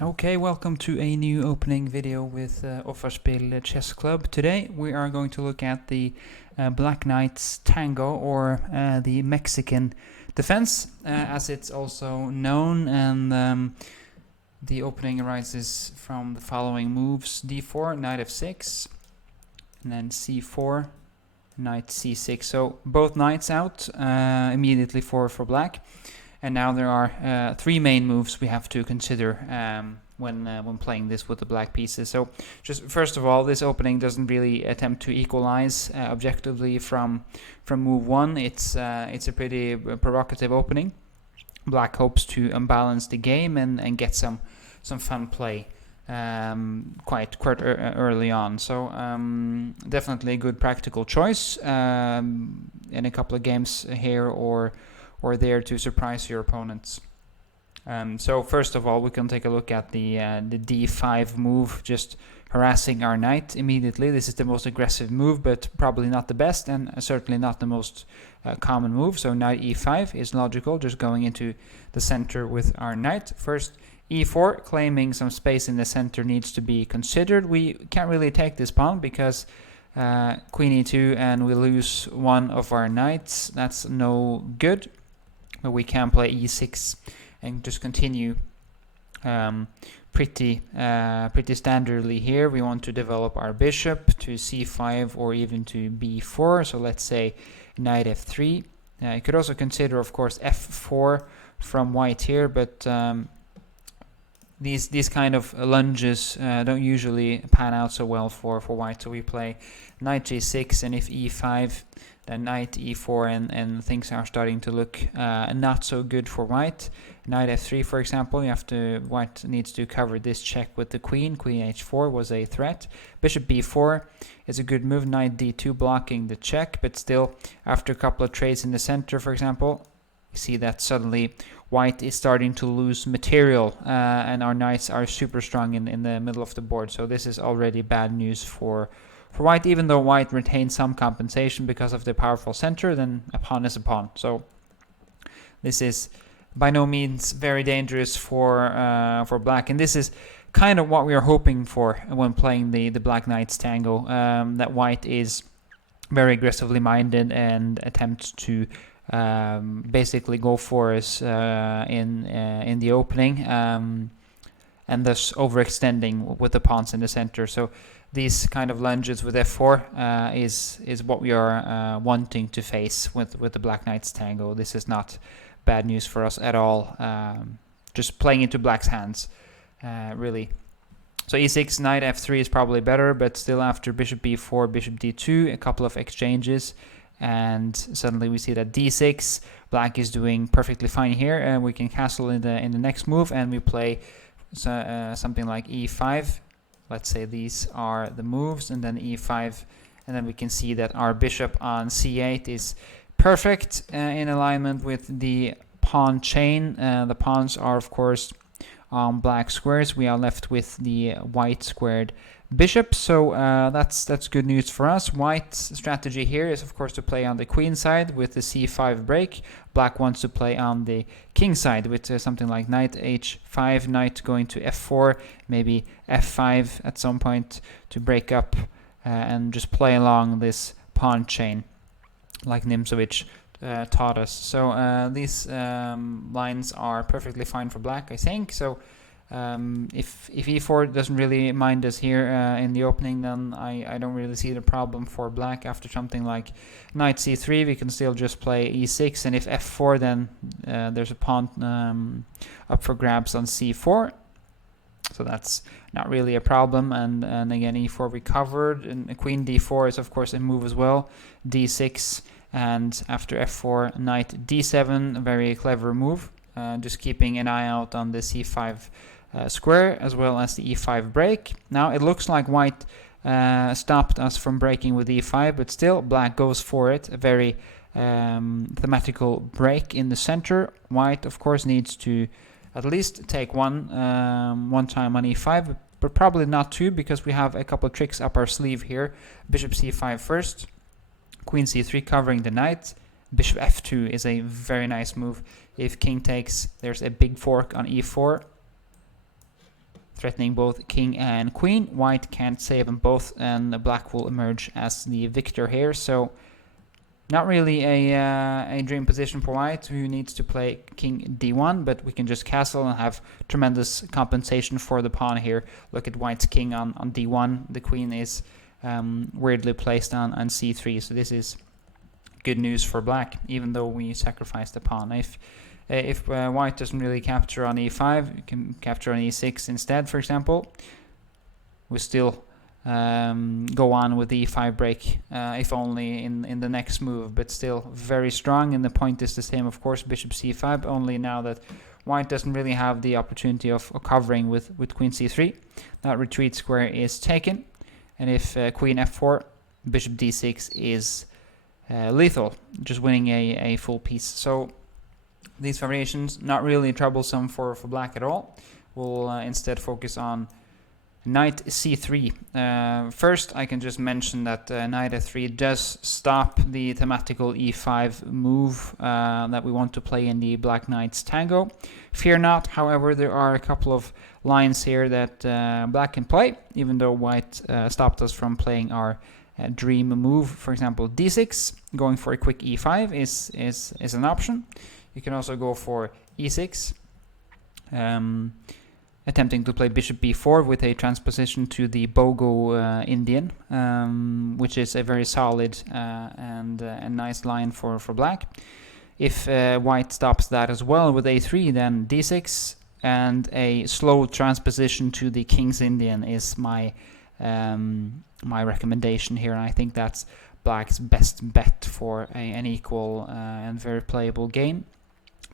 Okay, welcome to a new opening video with Offerspil Chess Club. Today we are going to look at the Black Knight's Tango, or the Mexican defense, as it's also known, and the opening arises from the following moves: d4, knight f6, and then c4, knight c6. So both knights out immediately for black. And now there are three main moves we have to consider when playing this with the black pieces. So just first of all, this opening doesn't really attempt to equalize objectively from move one. It's a pretty provocative opening. Black hopes to unbalance the game and get some fun play quite early on. So definitely a good practical choice in a couple of games here or there to surprise your opponents. So first of all, we can take a look at the d5 move, just harassing our knight immediately. This is the most aggressive move, but probably not the best, and certainly not the most common move. So knight e5 is logical, just going into the center with our knight. First, e4, claiming some space in the center, needs to be considered. We can't really take this pawn because queen e2 and we lose one of our knights. That's no good. But we can play e6 and just continue pretty standardly here. We want to develop our bishop to c5 or even to b4. So let's say knight f3. You could also consider, of course, f4 from white here, but these kind of lunges don't usually pan out so well for white. So we play knight g6, and if e5, then knight e4, and things are starting to look not so good for white. Knight f3, for example, white needs to cover this check with the queen. Queen h4 was a threat. Bishop b4 is a good move. Knight d2 blocking the check, but still, after a couple of trades in the center, for example, you see that suddenly white is starting to lose material, and our knights are super strong in the middle of the board. So this is already bad news for white. Even though white retains some compensation because of the powerful center, then a pawn is a pawn. So this is by no means very dangerous for black, and this is kind of what we are hoping for when playing the Black Knight's Tango, that white is very aggressively minded and attempts to basically go for us in the opening, and thus overextending with the pawns in the center. So these kind of lunges with f4 is what we are wanting to face with the Black Knight's Tango. This is not bad news for us at all. Just playing into black's hands, really. So e6, knight f3 is probably better, but still after bishop b4, bishop d2, a couple of exchanges, and suddenly we see that d6, black is doing perfectly fine here, and we can castle in the next move, and we play something like e5. Let's say these are the moves, and then e5, and then we can see that our bishop on c8 is perfect in alignment with the pawn chain. The pawns are, of course, on black squares. We are left with the white squared bishop, so that's good news for us. White's strategy here is, of course, to play on the queen side with the c5 break. Black wants to play on the king side with something like knight h5, knight going to f4, maybe f5 at some point to break up and just play along this pawn chain like Nimzowitsch taught us. So these lines are perfectly fine for black, I think. So if e4 doesn't really mind us here in the opening, then I don't really see the problem for black. After something like knight c3, we can still just play e6, and if f4, then there's a pawn up for grabs on c4. So that's not really a problem, and again, e4 recovered, and queen d4 is, of course, a move as well. d6, and after f4, knight d7, a very clever move, just keeping an eye out on the c5 square, as well as the e5 break. Now it looks like white stopped us from breaking with e5, but still black goes for it. A very thematical break in the center. White, of course, needs to at least take one time on e5, but probably not two, because we have a couple of tricks up our sleeve here. Bishop c5 first, queen c3 covering the knight. Bishop f2 is a very nice move. If king takes, there's a big fork on e4. threatening both king and queen. White can't save them both, and black will emerge as the victor here. So not really a dream position for white, who needs to play king d1, but we can just castle and have tremendous compensation for the pawn here. Look at white's king on d1. The queen is weirdly placed on c3, so this is good news for black, even though we sacrifice the pawn. If white doesn't really capture on e5, you can capture on e6 instead, for example. We still go on with the e5 break, if only in the next move, but still very strong. And the point is the same, of course, bishop c5, only now that white doesn't really have the opportunity of covering with queen c3. That retreat square is taken, and if queen f4, bishop d6 is lethal, just winning a full piece. So these variations not really troublesome for black at all. We'll instead focus on knight c3. First, I can just mention that knight f3 does stop the thematical e5 move that we want to play in the black knight's tango. Fear not, however, there are a couple of lines here that black can play, even though white stopped us from playing our dream move. For example, d6, going for a quick e5 is an option. You can also go for e6. Attempting to play bishop b4 with a transposition to the Bogo Indian, which is a very solid and a nice line for black. If white stops that as well with a3, then d6 and a slow transposition to the King's Indian is my recommendation here, and I think that's black's best bet for an equal and very playable game.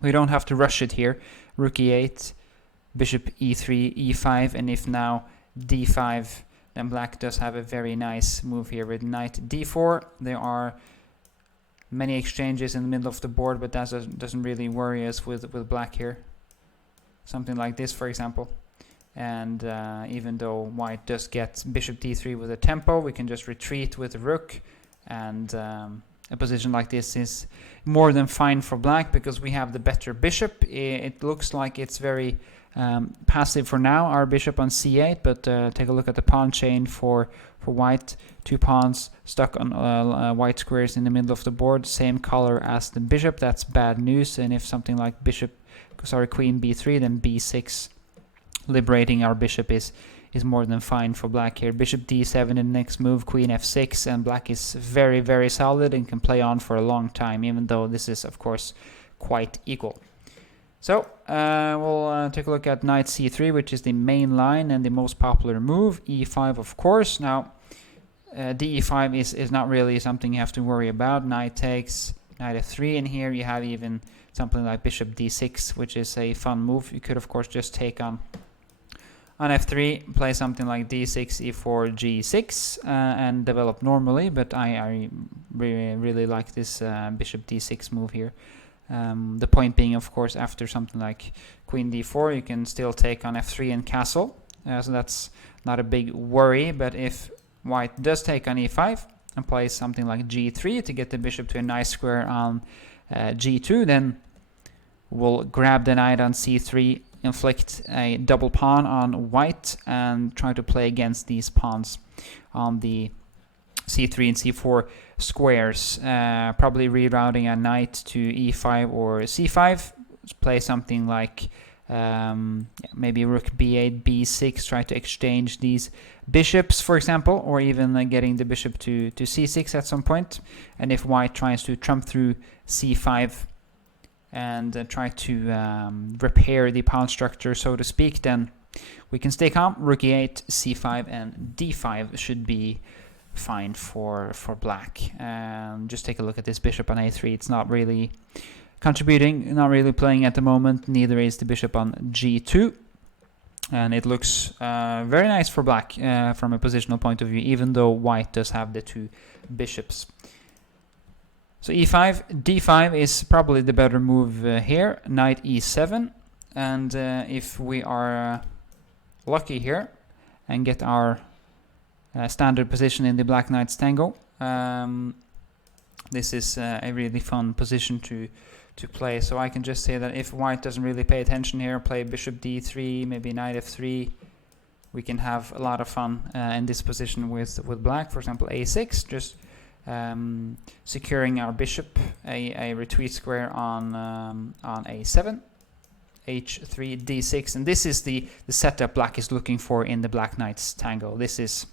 We don't have to rush it here. Rook e8, bishop e3, e5, and if now d5, then black does have a very nice move here with knight d4. There are many exchanges in the middle of the board, but that doesn't really worry us with black here. Something like this, for example. And even though white does get bishop d3 with a tempo, we can just retreat with the rook, and a position like this is more than fine for black because we have the better bishop. It looks like it's very passive for now, our bishop on c8, but take a look at the pawn chain for white. Two pawns stuck on white squares in the middle of the board, same color as the bishop. That's bad news. And if something like queen b3, then b6, liberating our bishop is more than fine for black here. Bishop d7 in the next move, queen f6, and black is very, very solid and can play on for a long time, even though this is, of course, quite equal. So we'll take a look at knight c3, which is the main line and the most popular move. e5, of course. Now, de5 is not really something you have to worry about. Knight takes, knight f3, and here you have even something like bishop d6, which is a fun move. You could, of course, just take on f3, play something like d6, e4, g6, and develop normally, but I really like this bishop d6 move here. The point being, of course, after something like queen d4, you can still take on f3 and castle, so that's not a big worry. But if white does take on e5 and plays something like g3 to get the bishop to a nice square on g2, then we'll grab the knight on c3, inflict a double pawn on white, and try to play against these pawns on the c3 and c4 squares, probably rerouting a knight to e5 or c5, play something like maybe rook b8, b6, try to exchange these bishops, for example, or even getting the bishop to c6 at some point. And if white tries to trump through c5 and try to repair the pawn structure, so to speak, then we can stay calm. Rook e8, c5, and d5 should be fine for black. Just take a look at this bishop on a3. It's not really contributing, not really playing at the moment. Neither is the bishop on g2, and it looks very nice for black from a positional point of view, even though white does have the two bishops. So e5, d5 is probably the better move here. Knight e7, and if we are lucky here and get our standard position in the black knight's tango, this is a really fun position to play. So I can just say that if white doesn't really pay attention here, play bishop d3, maybe knight f3, we can have a lot of fun in this position with black. For example, a6, just securing our bishop, a retreat square on a7, h3, d6, and this is the setup black is looking for in the Black Knight's Tango. This is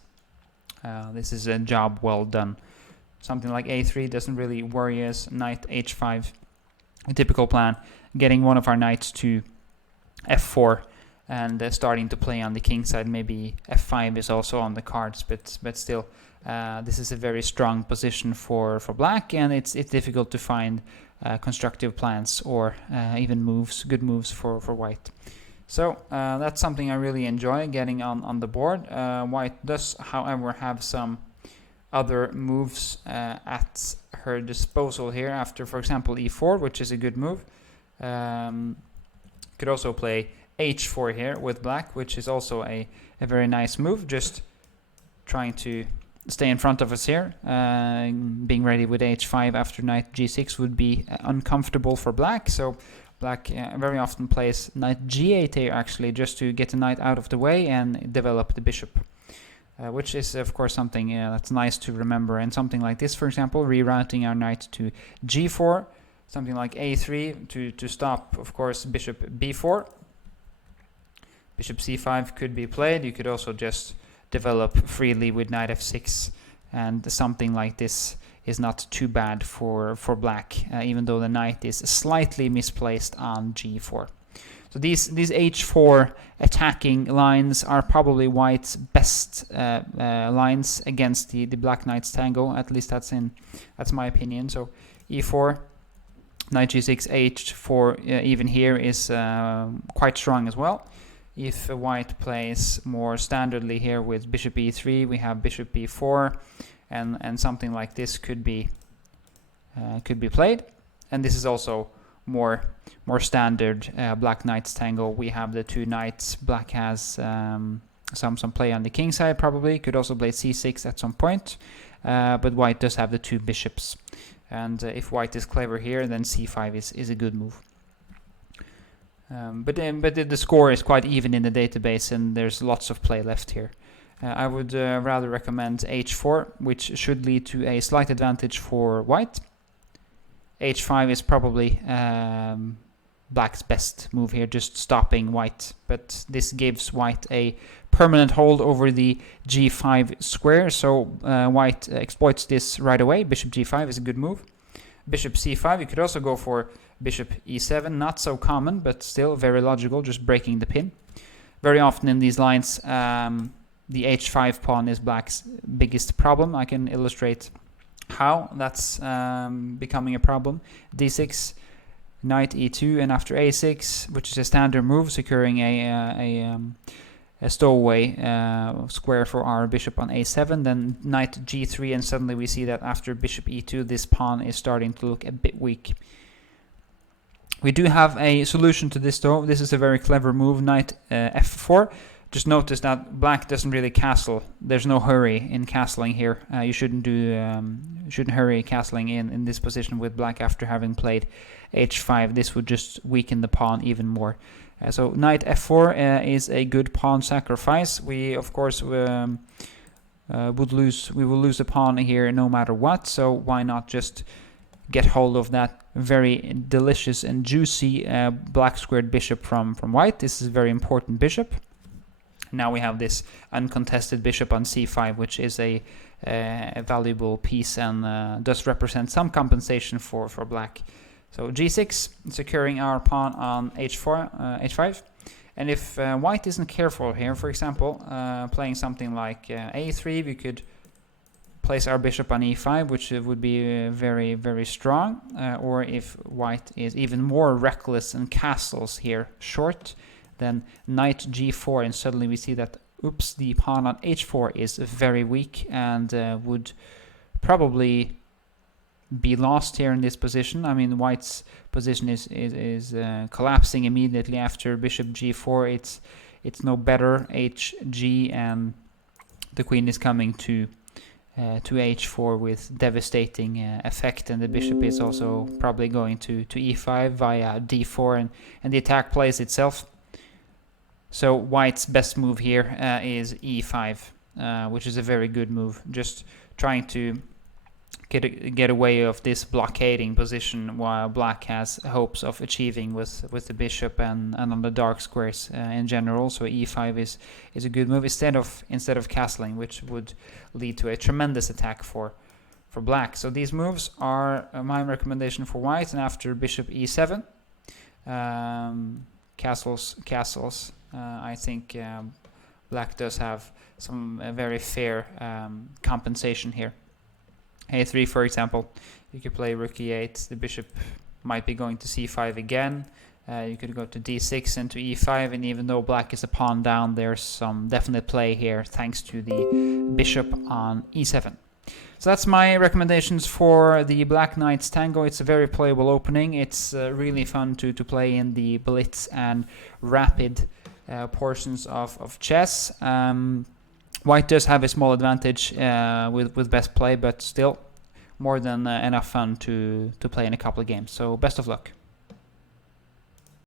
a job well done. Something like a3 doesn't really worry us. Knight h5, a typical plan, getting one of our knights to f4 and starting to play on the king side. Maybe f5 is also on the cards, but still, this is a very strong position for black, and it's difficult to find constructive plans or even good moves for white. So that's something I really enjoy, getting on the board. White does, however, have some other moves at her disposal here after, for example, e4, which is a good move. Could also play h4 here with black, which is also a very nice move, just trying to stay in front of us here. Being ready with h5 after knight g6 would be uncomfortable for black, so black very often plays knight g8 here, actually, just to get the knight out of the way and develop the bishop, which is of course something that's nice to remember. And something like this, for example, rerouting our knight to g4, something like a3 to stop, of course, bishop b4. Bishop c5 could be played. You could also just develop freely with knight f6, and something like this is not too bad for black, even though the knight is slightly misplaced on g4. So these h4 attacking lines are probably white's best lines against the Black Knight's Tango. At least that's my opinion. So e4, knight g6, h4, even here is quite strong as well. If white plays more standardly here with bishop e3, we have bishop b4, and something like this could be played. And this is also more standard Black Knight's Tango. We have the two knights. Black has some play on the king side, probably. Could also play c6 at some point, but white does have the two bishops. And if white is clever here, then c5 is a good move. But the score is quite even in the database, and there's lots of play left here. I would rather recommend h4, which should lead to a slight advantage for white. h5 is probably black's best move here, just stopping white. But this gives white a permanent hold over the g5 square, so white exploits this right away. Bishop g5 is a good move. Bishop c5, you could also go for bishop e7, not so common, but still very logical, just breaking the pin. Very often in these lines, the h5 pawn is black's biggest problem. I can illustrate how that's becoming a problem. d6, knight e2, and after a6, which is a standard move, securing a stowaway square for our bishop on a7, then knight g3, and suddenly we see that after bishop e2, this pawn is starting to look a bit weak. We do have a solution to this, though. This is a very clever move, knight f4. Just notice that black doesn't really castle. There's no hurry in castling here. You shouldn't hurry castling in this position with black after having played h5. This would just weaken the pawn even more. So knight f4 is a good pawn sacrifice. We of course will lose a pawn here no matter what. So why not just get hold of that very delicious and juicy black squared bishop from white? This is a very important bishop. Now we have this uncontested bishop on c5, which is a valuable piece and does represent some compensation for black. So g6, securing our pawn on h5. And if white isn't careful here, for example, playing something like a3, we could place our bishop on e5, which would be very, very strong. Or if white is even more reckless and castles here short, then knight g4, and suddenly we see that, oops, the pawn on h4 is very weak and would probably be lost here in this position. I mean, white's position is collapsing immediately after bishop g4. It's no better. hg, and the queen is coming to h4 with devastating effect, and the bishop is also probably going to e5 via d4, and the attack plays itself. So white's best move here is e5, which is a very good move. Just trying to get away of this blockading position, while black has hopes of achieving with the bishop and on the dark squares in general. So e5 is a good move instead of castling, which would lead to a tremendous attack for black. So these moves are my recommendation for white. And after bishop e7, castles, I think black does have some very fair compensation here. a3, for example, you could play rook e8. The bishop might be going to c5 again. You could go to d6 and to e5, and even though black is a pawn down, there's some definite play here thanks to the bishop on e7. So that's my recommendations for the Black Knights Tango. It's a very playable opening. It's really fun to play in the blitz and rapid portions of chess. White does have a small advantage with best play, but still more than enough fun to play in a couple of games. So best of luck.